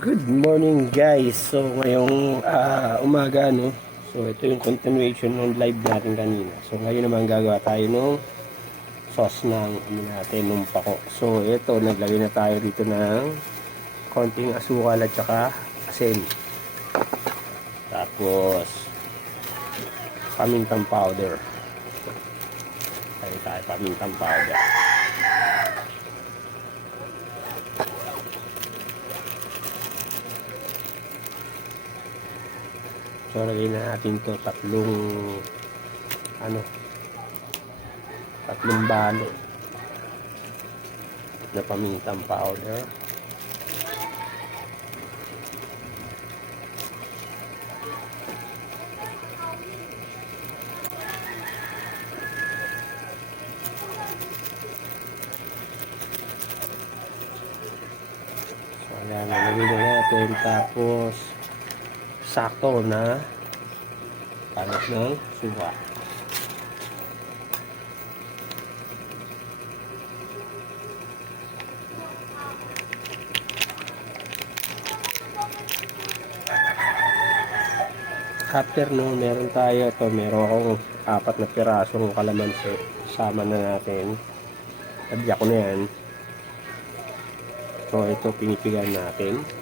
Good morning guys. So ngayong ah, umaga no. So ito yung continuation ng live natin kanina. So ngayon naman gagawa tayo ng sauce ng ano natin ng pako. So ito naglagay na tayo dito ng konting asukal at saka asin. Tapos pamintang powder. Tayo tayo pamintang powder. So, lagay na natin to tatlong ano tatlong balo na pamintang powder. So, ayan, nalagay na natin. Tapos, sakto na palit ng suka. After no, meron tayo ito, meron akong apat na pirasong kalamansi. Sama na natin. Tadya ko na yan. So, ito pinipigan natin.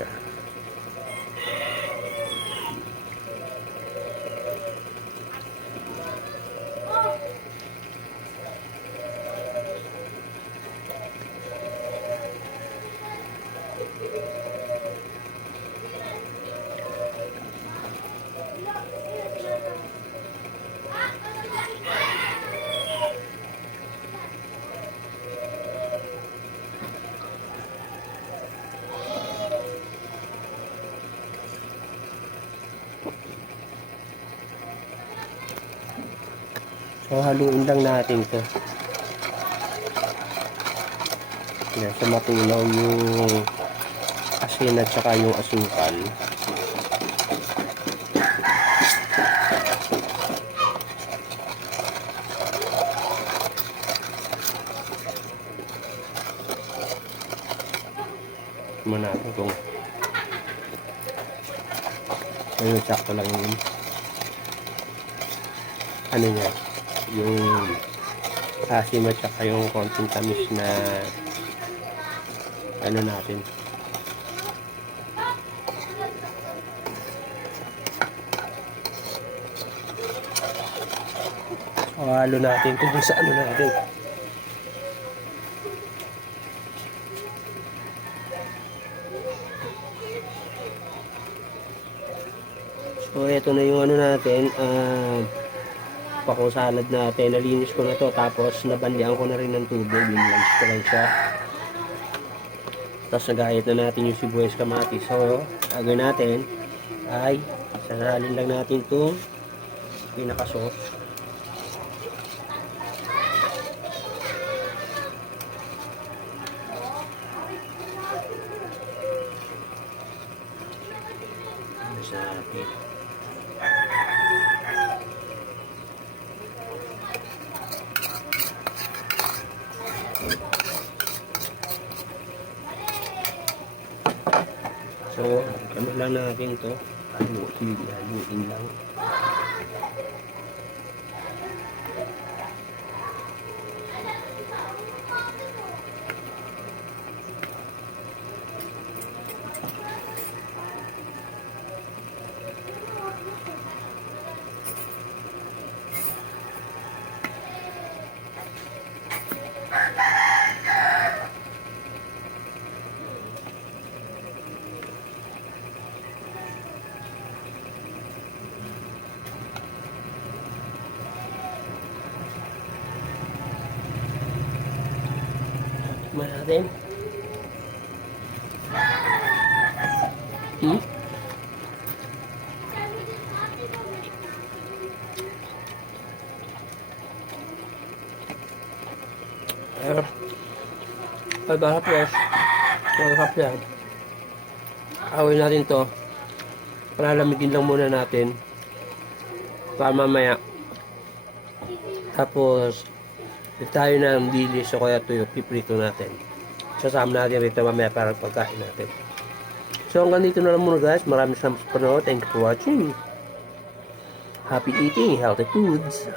So, ayan siya. So, haluin lang natin to. Yan, so matunaw yung asin at saka yung asukal. Tignan natin kung ayun, sakto lang yun. Ano niya? Yung asim at saka yung konting tamis na ano natin. Halo natin kung sa ano natin. So ito na yung ano natin ah pako salad natin. Nalinis ko na to tapos nabandihan ko na rin ng tubig. Binlansya ko lang siya. Tapos nagahit na natin yung sibuyas kamatis. So, gagawin natin ay sanalin lang natin itong pinaka-sauce. Sa So, ano lang natin to? Haluin, haluin lang. Tikman natin. Hmm? Eh, Masarap yan. Masarap yan. Awin natin to. Palalamigin lang muna natin. Para mamaya Tapos, if tayo ng dilis o kaya tuyo, piprito natin. Sasama natin rito mamaya para pagkain natin. So hanggang dito na lang muna guys. Maraming salamat sa panood. Thank you for watching. Happy eating, healthy foods.